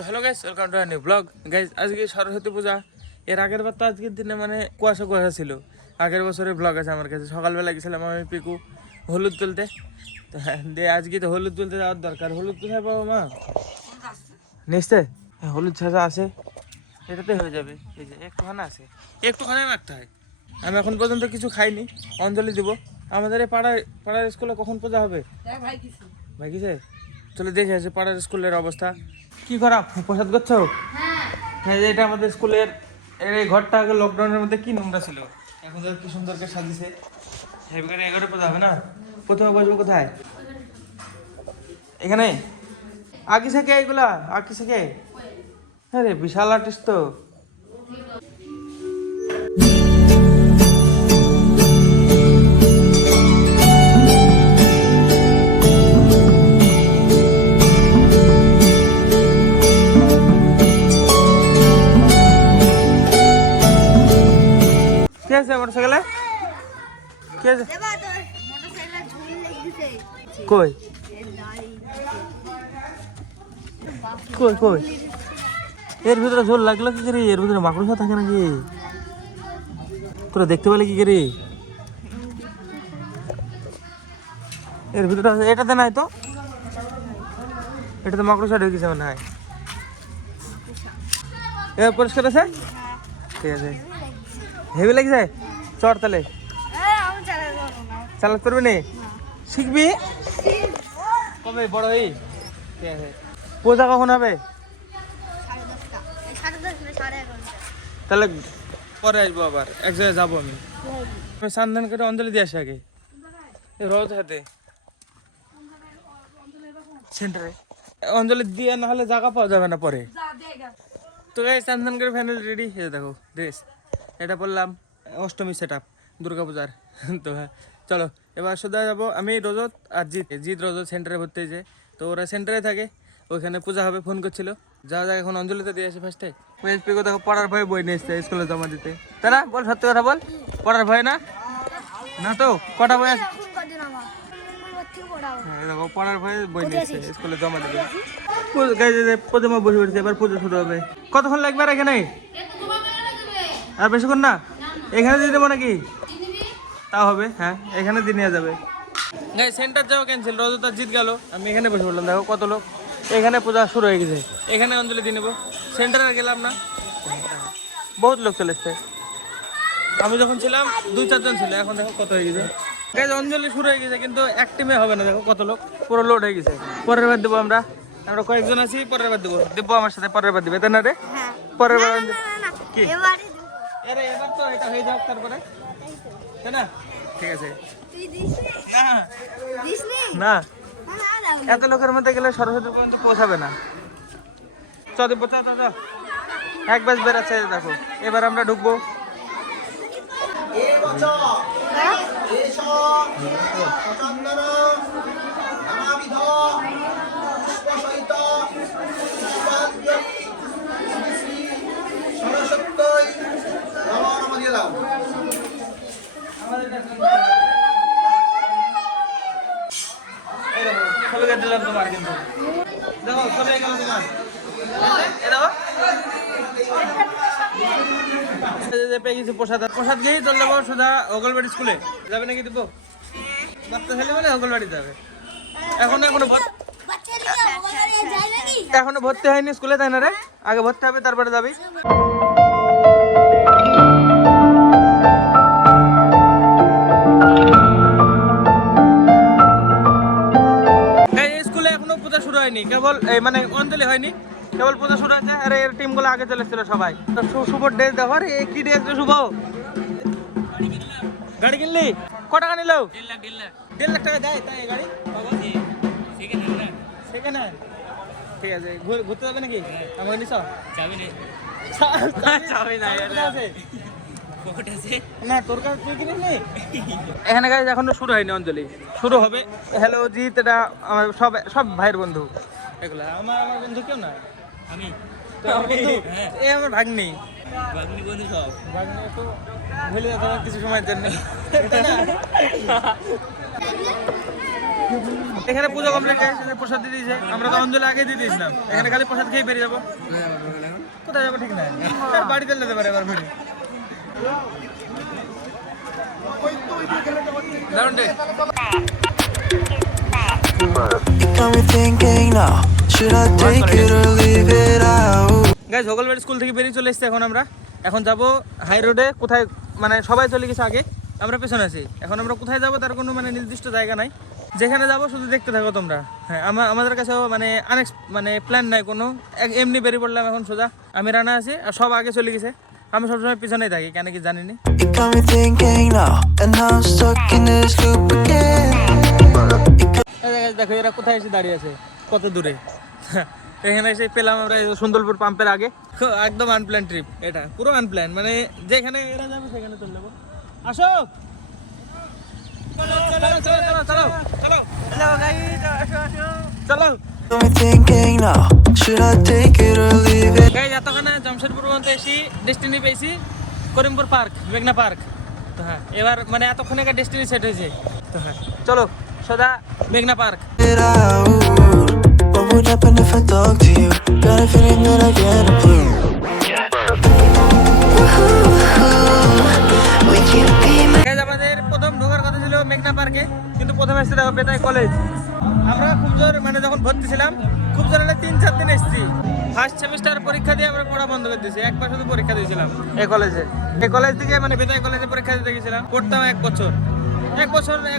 So hello guys, welcome to new blog. Guys আজকে সরস্বতী পূজা। এর আগের বার তো আজকের দিনে মানে কুয়াশা কুয়াশা ছিল। আগের বছরের ব্লগ আছে আমার কাছে। সকালবেলা গেছিলাম আমি পিকু হলুদ তুলতে। তো দিয়ে আজকে তো হলুদ তুলতে যাওয়ার দরকার। হলুদ কোথায় পাবো মা? নিশ্চয় হলুদ ছাঁচা আছে, এটাতে হয়ে যাবে। এই যে একটুখানে আছে, একটুখানে মারতে হয়। আমি এখন পর্যন্ত কিছু খাইনি, অঞ্জলি দিব। আমাদের এই পাড়ার স্কুলে কখন পূজা হবে ভাই কিসে? চলে দেখে আছে পাড়ার স্কুলের অবস্থা কি করা। প্রসাদ করছো? হ্যাঁ, এটা আমাদের স্কুলের এই ঘরটা আগে লকডাউনের মধ্যে কি নোংরা ছিল, এখন তো কি সুন্দর করে সাজিয়েছে। হেবিকারে এগারে পূজা হবে না। প্রথমে বসবো কোথায়? এখানে আঁকি শেখে এগুলা, আঁকি শেখে। হ্যাঁ রে, বিশাল আর্টিস্ট তো। কি আছে মোটরসাইকেলে? কি আছে? কই কই কই এর ভিতরে ঝোল লাগলো কি করে? এর ভিতরে মাকড়সা থাকে নাকি? তোরা দেখতে পেলে কি করে? এর ভিতরে এটাতে নাই তো, এটাতে মাকড়সা ঢুকেছে মনে হয়। এ পরিষ্কার আছে? ঠিক আছে। হেভি লাগছে? চড় তাহলে। চালাতে পারবি না? শিখবি কবে বড় হই? ঠিক আছে। পূজা কখন হবে? তাহলে পরে আসবো, আবার এক জায়গায় যাবো। আমি সান্ধান করে অঞ্জলি দিয়ে আসি আগে রোজ হাতে সেন্টারে। অঞ্জলি দিয়ে না হলে জায়গা পাওয়া যাবে না পরে। তো গাইস সান্ধান করে ফাইনাল রেডি। এই দেখো ড্রেস, এটা পরলাম অষ্টমী সেট আপ দুর্গাপূজার। তো হ্যাঁ চলো এবার সোজা যাবো। আমি রজত আর জিৎ রজত সেন্টারে ভর্তি হয়েছে, তো ওরা সেন্টারে থাকে, ওইখানে পূজা হবে। ফোন করছিল, যাওয়া যাক এখন অঞ্জলিতে দিয়ে আসি ফার্স্টে। পিকো দেখো পড়ার ভয়ে বই নিয়ে এসছে স্কুলে জমা দিতে। তাই না? বল সত্যি কথা বল, পড়ার ভয় না? না তো কটা বই আছে? হ্যাঁ দেখো পড়ার ভয়ে বই নিয়ে এসছে স্কুলে জমা দিতে। প্রথমে বসে পড়েছে, এবার পুজো শুরু হবে। কতক্ষণ লাগবে আর এখানে? আর বেশিক্ষণ না? এখানে দিয়ে দেবো নাকি? তা হবে, হ্যাঁ এখানে দিয়ে নেওয়া যাবে। গাই সেন্টার যাওয়া ক্যান্সেল, রজত আর জিত গেল। আমি এখানে বসে পড়লাম। দেখো কত লোক, এখানে পূজা শুরু হয়ে গেছে। এখানে অঞ্জলি দিয়ে নেবো। সেন্টারে আর গেলাম না, বহুত লোক চলে এসছে। আমি যখন ছিলাম 2-4 জন ছিল, এখন দেখো কত হয়ে গেছে। গাইজ অঞ্জলি শুরু হয়ে গেছে, কিন্তু এক টিমে হবে না। দেখো কত লোক, পুরো লোড হয়ে গেছে। পরের বার দেবো আমরা কয়েকজন আছি। পরের বার দেবো, দেবো আমার সাথে পরের বার দিবে, তাই না রে? পরের বার কি? আরে এবার তো এটা হয়ে যাক তারপরে, তাই না? ঠিক আছে। না এত লোকের মধ্যে গেলে সরস্বতী পর্যন্ত পৌঁছাবে না। চল এক ব্যাচ বেড়াচ্ছে দেখো। এবার আমরা ঢুকবো। সবাইকে দিলাম তোমার, কিন্তু দেখো চলে গেল তোমার। পেয়ে গেছি প্রসাদ। প্রসাদ খেয়েই চলে যাবো সোজা অগলবাড়ি স্কুলে। যাবে নাকি দেবো? বাচ্চা ছেলে বলে অগলবাড়ি যাবে। এখনো ভর্তি হয়নি স্কুলে, তাই না রে? আগে ভর্তি হবে তারপরে যাবি। স্কুলে এখনো পূজা শুরু হয়নি, কেবল এই মানে অঞ্জলি হয়নি, কেবল পূজা শুরু হয়েছে। আর এর টিম গুলো আগে চলে এসেছিল সবাই। শুভ ড্রেস দেখো। কি ড্রেস শুভ? গাড়ি কিনলি? ক টাকা নিল? 1.5 লাখ টাকা দেয় তাই গাড়ি? Second hand. ঠিক আছে, ঘুরতে যাবে নাকি? আমাকে নিছ? না তোর কাছে তুই কিনিস নি? এখানে গাইজ এখনো শুরু হয়নি অঞ্জলি, শুরু হবে। হ্যালো জিৎ, এটা আমার সব ভাইয়ের বন্ধু। এগুলা আমার বন্ধু কেউ না। আমি এ আমার ভাগ্নি বন্ধু, সব ভাগ্নি তো ভুলে যেতে কিছু সময়ের জন্য। এখানে পুজো কমপ্লিট হয়ে প্রসাদ দিয়ে দিয়েছে, আমরা তো অঞ্জলি আগে দিয়ে দিয়েছিলাম, এখানে খালি প্রসাদ খেয়ে বেরিয়ে যাবো। কোথায় যাবো ঠিক নাই, বাড়িতে যেতে পারে এবার ভিড়। দারুণ ডে। গাইস হোগলবাড়ি স্কুল থেকে বেরিয়ে চলে এসেছি এখন আমরা। এখন যাব হাই রোডে, কোথায় মানে সবাই চলে গেছে আগে, আমরা পেছনে আছি। এখন আমরা কোথায় যাব তার কোনো মানে নির্দিষ্ট জায়গা নাই, যেখানে যাব শুধু দেখতে থাকো তোমরা। হ্যাঁ আমাদের কাছেও মানে প্ল্যান নাই কোনো, এমনি বেরিয়ে পড়লাম এখন সোজা। আমি রানা আছি আর সব আগে চলে গেছে, আমি সবসময় পিছনেই থাকি, কেন কি জানিনি। দেখো এরা কোথায় এসে দাঁড়িয়ে আছে, কত দূরে। এখানে এসে পেলাম আমরা সুন্দরপুর পাম্পের আগে। একদম আনপ্ল্যান ট্রিপ এটা, পুরো আনপ্ল্যান, মানে যেখানে এরা যাবে সেখানে চলে যাবো। আসো এতখানে জামশেদপুর পর্যন্ত এসি, ডেস্টিনি পেয়েছি করিমপুর পার্ক, মেঘনা পার্ক। তো হ্যাঁ এবার মানে এতক্ষণে ডেস্টিনি সেট হয়েছে। তো হ্যাঁ চলো সোজা মেঘনা পার্ক। আমাদের প্রথম ঢোকার কথা ছিল মেঘনা পার্কে, কিন্তু প্রথমে এসেছি দেখো বেতাই কলেজ। আমরা খুব জোর মানে যখন ভর্তি ছিলাম খুব জোর 3-4 দিন এসেছি। ফার্স্ট সেমিস্টার পরীক্ষা দিয়ে আমরা পড়া বন্ধ করে দিয়েছি, একবার শুধু পরীক্ষা দিয়েছিলাম এই কলেজে। এই কলেজ থেকে মানে বেতাই কলেজে পরীক্ষা দিতে গেছিলাম, পড়তাম 1 বছর। 1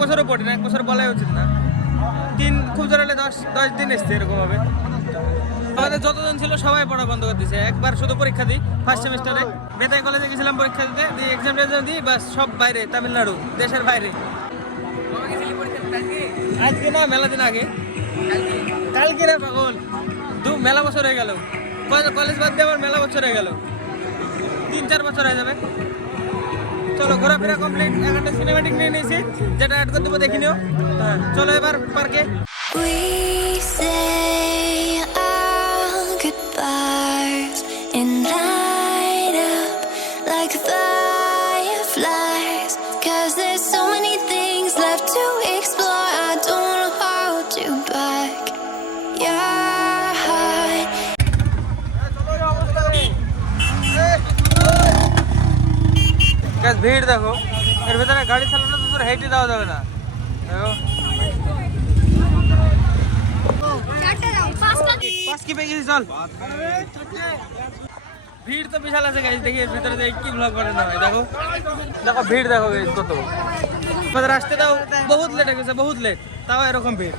বছরও পড়ি না, 1 বছর বলাই উচিত না। খুব জোর 10 দিন এসছে এরকম ভাবে। আমাদের যতজন ছিল সবাই পড়া বন্ধ করে দিয়েছে, একবার শুধু পরীক্ষা দিই ফার্স্ট সেমিস্টারে। বেতাই কলেজে গেছিলাম পরীক্ষা দিতে, দিয়ে এক্সাম দিই, বাস সব বাইরে, তামিলনাড়ু, দেশের বাইরে। আজকে না, মেলা দিন আগে। কালকে রে পাগল, মেলা বছর হয়ে গেল। কলেজ বাদ দিয়ে আমার মেলা বছর হয়ে গেল, 3-4 বছর হয়ে যাবে। চলো ঘোরাফেরা কমপ্লিট, একটা সিনেমাটিক নিয়ে নিয়েছি, যেটা অ্যাড করে দেবো দেখে নিও। হ্যাঁ চলো এবার পার্কে। ভিড় দেখো, এর ভেতরে গাড়ি চালানো তো তোর হেঁটে যাওয়া যাবে না। দেখো চল, ভিড় তো বিশাল আছে গাইস। দেখি এর ভিতরে কি ব্লগ বানানো হয়। দেখো দেখো ভিড় দেখো গাইস কত। আমাদের আসতে তাও বহুত লেট হয়ে গেছে, বহুত লেট, তাও এরকম ভিড়।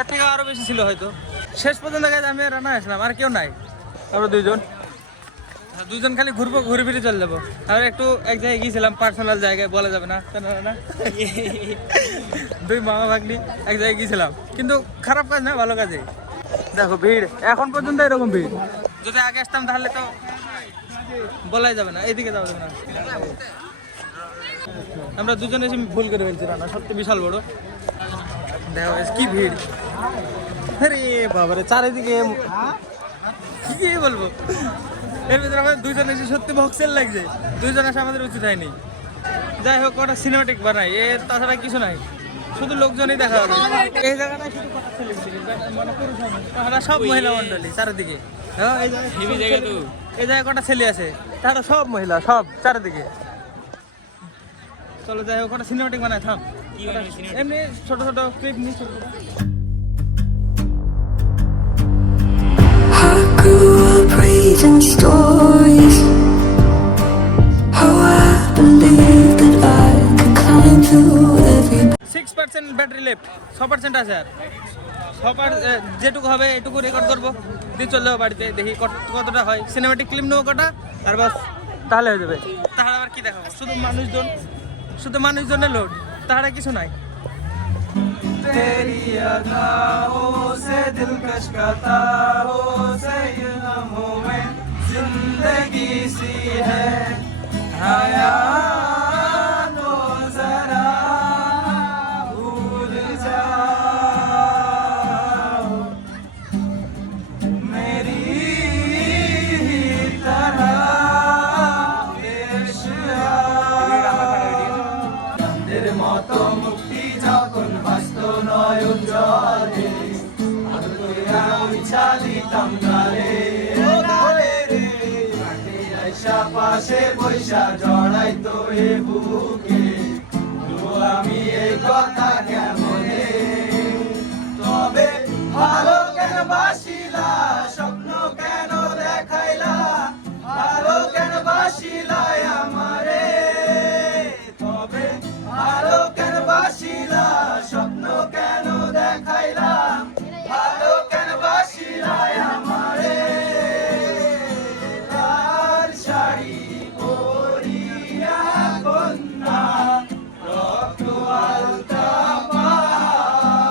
এর থেকে আরো বেশি ছিল হয়তো। শেষ পর্যন্ত গাইস আমি আর রানা আসলাম, আর কেউ নাই। আমরা দুজন খালি ঘুরবো, ঘুরে ফিরে চলে যাবো। আর একটু এক জায়গায় গিয়েছিলাম, পার্সোনাল জায়গায়, বলা যাবে না। 2 মামা ভাগ্নি এক জায়গায় গিয়েছিলাম, কিন্তু খারাপ কাজ না, ভালো কাজে। দেখো ভিড় এখন পর্যন্ত এরকম ভিড়। যদি আগে আসতাম তাহলে তো বলাই যাবে না, এইদিকে যাওয়া যাবে না। আমরা দুজনে এসে ভুল করে ফেলছি, রান্না সত্যি বিশাল বড়। দেখো কি ভিড়, আরে বাবারে চারিদিকে কি বলবো। এর ভিতরে আমাদের 2 জন এসে সত্যি বক্সেল লাগছে। 2 জন আসে আমাদের উচিত হয়নি। যাই হোক ওটা সিনেমাটিক বানাই, এর তাছাড়া কিছু নাই, শুধু লোকজনই দেখা হবে। এই জায়গাটায় শুধু কথা মানে পুরুষ মানুষ, সব মহিলা মন্ডলী চারিদিকে। এই জায়গায় কটা ছেলে আছে, তারা সব মহিলা, সব চারিদিকে। চলো যাই হোক ওটা সিনেমাটিক বানায়, থাম। এমনি ছোট ছোট ক্লিপ নিয়ে ছোট ছোট। Reading stories, how I believe that I could climb through every 6% battery left, 100% আছে। আর 100% যেটুকু হবে এটুকু রেকর্ড করবো, দিয়ে চলে যাবো বাড়িতে। দেখি কতটা হয়, সিনেমাটিক ক্লিপ নেবো কটা, আর বাস তাহলে হয়ে যাবে। তাহলে আবার কি দেখাবো, শুধু মানুষজনের লোড, তাহলে কিছু নাই। तेरी अदाओं से दिलकश कताओं से ये लम्हों में जिंदगी सी है हया तो जरा भूल जाओ मेरी ही तरह पेश आओ। চালিতাম গালে ও গালে রে মাটি আইসা পাশে বৈশা জড়াইতো এ বুকে তো আমি এই কথা কেমনে তবে ভালো কেন বাসিলা স্বপ্ন কেন দেখাইলা ভালো কেন বাসিলা আমারে তবে ভালো কেন বাসিলা স্বপ্ন কেন দেখাইলা ভালো কেন বাসিলা আমারে লাল শাড়ি পরিয়া কন্যা রক্ত আলতা পায়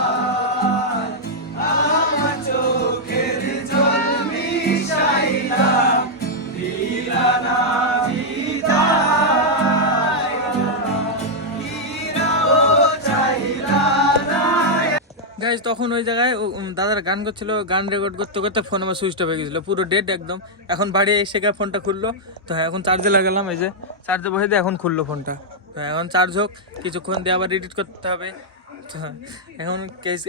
আমার চোখের জল মিশাইলা দিলা না বিদায় কিনাও চাইলা না গাইজ তখন ওই জায়গায় দাদার গান করছিল গান রেকর্ড করতে করতে ফোন আমার সুইচ অফ হয়ে গেছিলো পুরো ডেড একদম এখন বাড়ি এসে গিয়ে ফোনটা খুললো তো এখন চার্জে লাগালাম এই যে চার্জে বসে দিয়ে এখন খুললো ফোনটা তো এখন চার্জ হোক কিছুক্ষণ দিয়ে আবার এডিট করতে হবে তো এখন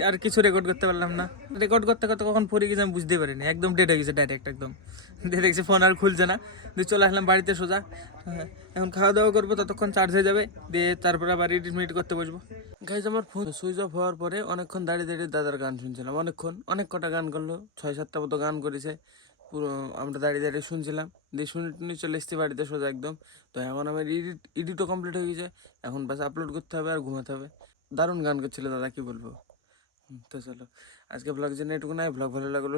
আর কিছু রেকর্ড করতে পারলাম না রেকর্ড করতে করতে কখন পড়ে গেছে আমি বুঝতে পারিনি একদম ডেড হয়ে গেছে ডাইরেক্ট একদম দিয়ে দেখছি ফোন আর খুলছে না দিয়ে চলে আসলাম বাড়িতে সোজা এখন খাওয়া দাওয়া করবো ততক্ষণ চার্জ হয়ে যাবে দিয়ে তারপরে আবার এডিট মিডিট করতে বসবো গাইজ আমার ফোন সুইচ অফ হওয়ার পরে অনেকক্ষণ দাঁড়িয়ে দাঁড়িয়ে দাদার গান শুনছিলাম অনেক কটা গান করলো 6-7টা মতো গান করেছে পুরো আমরা দাঁড়িয়ে দাঁড়িয়ে শুনছিলাম দিয়ে শুনে চলে এসেছি বাড়িতে সোজা একদম তো এখন আমার এডিটও কমপ্লিট হয়ে গেছে এখন বাস আপলোড করতে হবে আর ঘুমাতে হবে দারুণ গান করছিল দাদা কি বলবো তো চলো আজকে ব্লগ জন্য এটুকু নাই ব্লগ ভালো লাগলো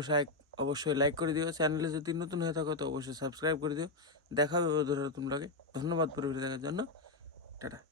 অবশ্যই লাইক করে দিও চ্যানেলে যদি নতুন হয়ে থাকো তো অবশ্যই সাবস্ক্রাইব করে দিও দেখা হবে নতুন ব্লগে ধন্যবাদ পুরো ভিডিও দেখার জন্য টাটা